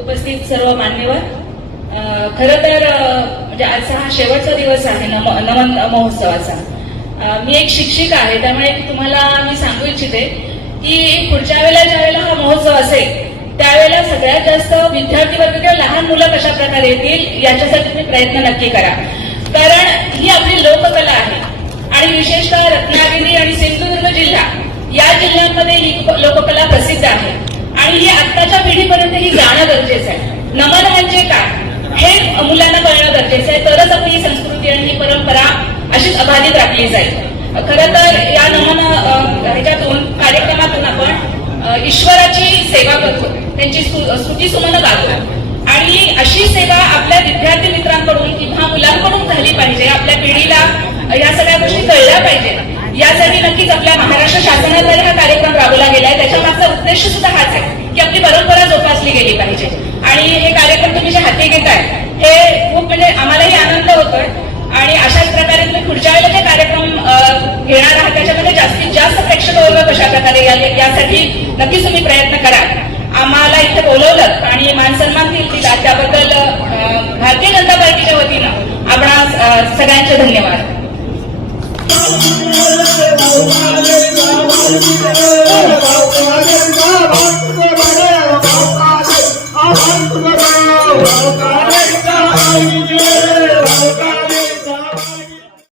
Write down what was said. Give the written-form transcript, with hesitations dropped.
उपस्थित सर्व मान्यवर, खरं तर म्हणजे आजचा हा शेवटचा दिवस आहे नमन महोत्सवाचा। मी एक शिक्षिका आहे, त्यामुळे तुम्हाला मी सांगू इच्छिते की पुढच्या वेळेला ज्यावेळेला हा महोत्सव असेल त्यावेळेला सगळ्यात जास्त विद्यार्थी वर्ग किंवा लहान मुलं कशा प्रकारे येतील याच्यासाठी तुम्ही प्रयत्न नक्की करा, कारण ही आपली लोककला आहे आणि विशेषतः रत्नागिरी आणि सिंधुदुर्ग जिल्हा या जिल्ह्यांमध्ये ही लोककला प्रसिद्ध आहे आणि ही आत्ताच्या पिढीपर्यंत ही जाणं गरजेचं आहे। नमन म्हणजे काय हे मुलांना कळणं गरजेचं आहे, तरच आपली ही संस्कृती आणि ही परंपरा अशीच अबाधित राखली जाईल। खरं तर या नमन ह्याच्यातून कार्यक्रमातून आपण ईश्वराची सेवा करतो, त्यांची स्तुती सुमनं गातो आणि अशी सेवा आपल्या विद्यार्थी मित्रांकडून किंवा मुलांकडून झाली पाहिजे। आपल्या पिढीला या सगळ्या गोष्टी कळल्या पाहिजे, यासाठी नक्कीच आपल्या महाराष्ट्र शासनाद्वारे हा कार्यक्रम राबवला गेला आहे। त्याच्या मागचा उद्देश सुद्धा हाच आहे की आपली परंपरा जोपासली गेली पाहिजे आणि हे कार्यक्रम तुम्ही जे हाती घेताय हे खूप म्हणजे आम्हालाही आनंद होतोय आणि अशाच प्रकारे तुम्ही पुढच्या वेळेला जे कार्यक्रम घेणार आहात त्याच्यामध्ये जास्तीत जास्त प्रेक्षक वर्ग कशा प्रकारे यासाठी नक्कीच तुम्ही प्रयत्न करा। आम्हाला इथे बोलवलं आणि मान सन्मान दिला त्याबद्दल भारतीय जनता पार्टीच्या वतीनं आपणा सगळ्यांचे धन्यवाद। Oh,